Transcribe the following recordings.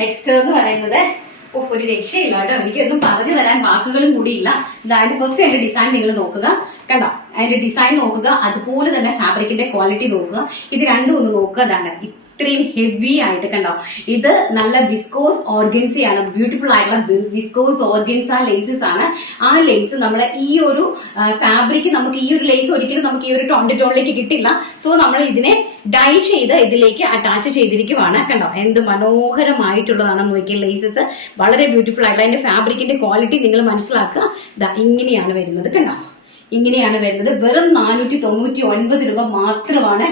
Next എന്ന് പറയുന്നത് ഒരു രക്ഷയില്ല കേട്ടോ, എനിക്കൊന്നും പറഞ്ഞു തരാൻ വാക്കുകളും കൂടിയില്ല. ഇതാണ് ഫസ്റ്റ് അതിന്റെ ഡിസൈൻ നിങ്ങൾ നോക്കുക, കണ്ടോ, അതിന്റെ ഡിസൈൻ നോക്കുക, അതുപോലെ തന്നെ ഫാബ്രിക്കിന്റെ ക്വാളിറ്റി നോക്കുക. ഇത് രണ്ടും ഒന്ന് നോക്കുക. അതാണ് ഇത്രയും ഹെവി ആയിട്ട്, കണ്ടോ, ഇത് നല്ല വിസ്കോസ് ഓർഗൻസയാണ്, ബ്യൂട്ടിഫുൾ ആയിട്ടുള്ള വിസ്കോസ് ഓർഗൻസ ലേസസ് ആണ്. ആ ലേസ് നമ്മൾ ഈ ഒരു ഫാബ്രിക്, നമുക്ക് ഈ ഒരു ലേസ് ഒരിക്കലും നമുക്ക് ഈ ഒരു ടോണിലേക്ക് കിട്ടില്ല. സോ നമ്മൾ ഇതിനെ ഡൈ ചെയ്ത് ഇതിലേക്ക് അറ്റാച്ച് ചെയ്തിരിക്കുവാണ്. കണ്ടോ, എന്ത് മനോഹരമായിട്ടുള്ളതാണ് നോക്കിയ ലേസസ്, വളരെ ബ്യൂട്ടിഫുൾ ആയിട്ടുള്ള. അതിന്റെ ഫാബ്രിക്കിന്റെ ക്വാളിറ്റി നിങ്ങൾ മനസ്സിലാക്കുക. ഇങ്ങനെയാണ് വരുന്നത്, കണ്ടോ, ഇങ്ങനെയാണ് വരുന്നത്. വെറും 499 രൂപ മാത്രമാണ്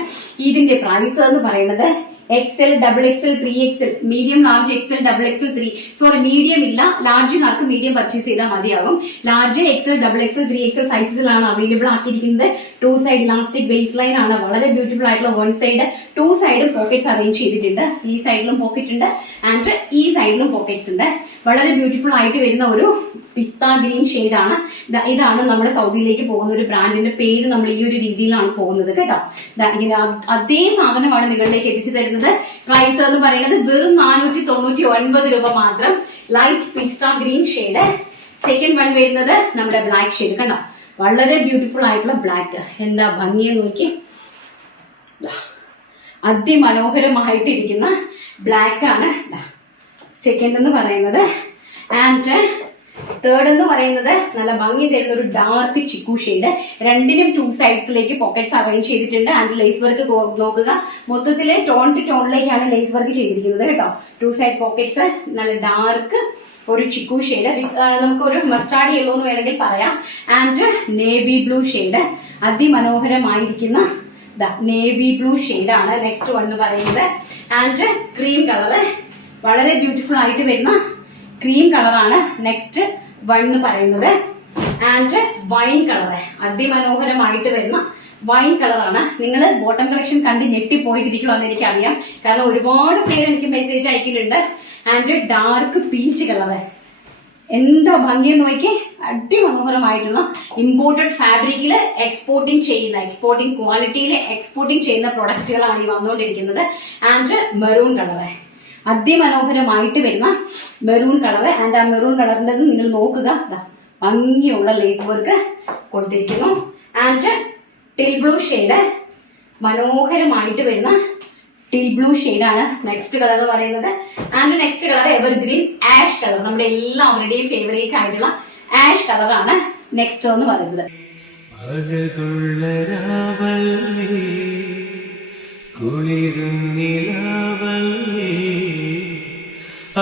ഇതിന്റെ പ്രൈസ് എന്ന് പറയുന്നത്. XL, XXL, 3XL, medium, large, XL, XXL, 3, sorry medium ഇല്ല, ലാർജിനാർക്ക് മീഡിയം പർച്ചേസ് ചെയ്താൽ മതിയാകും. ലാർജ്, XL, XXL, 3XL സൈസസിലാണ് അവൈലബിൾ ആക്കിയിരിക്കുന്നത്. 2 സൈഡ് ഇലാസ്റ്റിക് ബേസ് ലൈൻ ആണ്, വളരെ ബ്യൂട്ടിഫുൾ ആയിട്ടുള്ള. 1 സൈഡ് 2 സൈഡും പോക്കറ്റ്സ് അറേഞ്ച് ചെയ്തിട്ടുണ്ട്. ഈ സൈഡിലും പോക്കറ്റ് ഉണ്ട് ആൻഡ് ഈ സൈഡിലും പോക്കറ്റ്സ് ഉണ്ട്. വളരെ ബ്യൂട്ടിഫുൾ ആയിട്ട് വരുന്ന ഒരു പിസ്ത ഗ്രീൻ ഷെയ്ഡ് ആണ്. ഇതാണ് നമ്മുടെ സൗദിയിലേക്ക് പോകുന്ന ഒരു ബ്രാൻഡിന്റെ പേര്. നമ്മൾ ഈ ഒരു രീതിയിലാണ് പോകുന്നത് കേട്ടോ. ഇങ്ങനെ അതേ സാധനമാണ് നിങ്ങളിലേക്ക് എത്തിച്ചു തരുന്നത്. പ്രൈസ് എന്ന് പറയുന്നത് വെറും 499 രൂപ മാത്രം. ലൈറ്റ് പിസ്ത ഗ്രീൻ ഷെയ്ഡ്. സെക്കൻഡ് വൺ വരുന്നത് നമ്മുടെ ബ്ലാക്ക് ഷെയ്ഡ്, കണ്ടോ, വളരെ ബ്യൂട്ടിഫുൾ ആയിട്ടുള്ള ബ്ലാക്ക്. എന്താ ഭംഗിയെന്ന് നോക്കി, അതിമനോഹരമായിട്ടിരിക്കുന്ന ബ്ലാക്ക് ആണ് സെക്കൻഡ് എന്ന് പറയുന്നത്. ആൻഡ് തേർഡ് എന്ന് പറയുന്നത് നല്ല ഭംഗി തരുന്ന ഒരു ഡാർക്ക് ചിക്കു ഷെയ്ഡ്. രണ്ടിനും 2 സൈഡ്സിലേക്ക് പോക്കറ്റ്സ് അറേഞ്ച് ചെയ്തിട്ടുണ്ട്. ആൻഡ് ലേസ് വർക്ക് നോക്കുക, മൊത്തത്തിലെ ടോൺ ടു ടോണിലേക്കാണ് ലേസ് വർക്ക് ചെയ്തിരിക്കുന്നത് കേട്ടോ. 2 സൈഡ് പോക്കറ്റ്സ്, നല്ല ഡാർക്ക് ഒരു ചിക്കു ഷെയ്ഡ്, നമുക്ക് ഒരു മസ്റ്റാർഡ് യെല്ലോ എന്ന് വേണമെങ്കിൽ പറയാം. ആൻഡ് നേവി ബ്ലൂ ഷെയ്ഡ്, അതിമനോഹരമായിരിക്കുന്ന നേവി ബ്ലൂ ഷെയ്ഡ് ആണ് നെക്സ്റ്റ് വൺ എന്ന് പറയുന്നത്. ആൻഡ് ക്രീം കളറ്, വളരെ ബ്യൂട്ടിഫുൾ ആയിട്ട് വരുന്ന ക്രീം കളറാണ് നെക്സ്റ്റ് വൺ എന്ന് പറയുന്നത്. ആൻഡ് വൈൻ കളറ്, അതിമനോഹരമായിട്ട് വരുന്ന വൈൻ കളറാണ്. നിങ്ങൾ ബോട്ടം കളക്ഷൻ കണ്ട് ഞെട്ടിപ്പോയിട്ടിരിക്കുവാന്ന് എനിക്കറിയാം, കാരണം ഒരുപാട് പേര് എനിക്ക് മെസ്സേജ് അയക്കുന്നുണ്ട്. ആൻഡ് ഡാർക്ക് പീച്ച് കളറ്, എന്താ ഭംഗിയെന്ന് നോക്കി, അതിമനോഹരമായിട്ടുള്ള ഇമ്പോർട്ടഡ് ഫാബ്രിക്കിൽ എക്സ്പോർട്ടിംഗ് ക്വാളിറ്റിയിൽ എക്സ്പോർട്ടിംഗ് ചെയ്യുന്ന പ്രൊഡക്റ്റുകളാണ് ഈ വന്നുകൊണ്ടിരിക്കുന്നത്. ആൻഡ് മെറൂൺ കളറ്, അതിമനോഹരമായിട്ട് വരുന്ന മെറൂൺ കളറ്. ആൻഡ് ആ മെറൂൺ കളറിന്റെ നിങ്ങൾ നോക്കുക, ഭംഗിയുള്ള ലേസ് വർക്ക് കൊടുത്തിരിക്കുന്നു. ആൻഡ് ടിൽ ബ്ലൂ ഷെയ്ഡ്, മനോഹരമായിട്ട് വരുന്ന ടിൽ ബ്ലൂ ഷെയ്ഡാണ് നെക്സ്റ്റ് കളർ എന്ന് പറയുന്നത്. And next colour evergreen ash colour, നമ്മുടെ എല്ലാവരുടെയും ഫേവറേറ്റ് ആയിട്ടുള്ള ആഷ് കളറാണ് നെക്സ്റ്റ് എന്ന് പറയുന്നത്.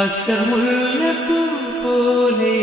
അസമുള്ള പോലെ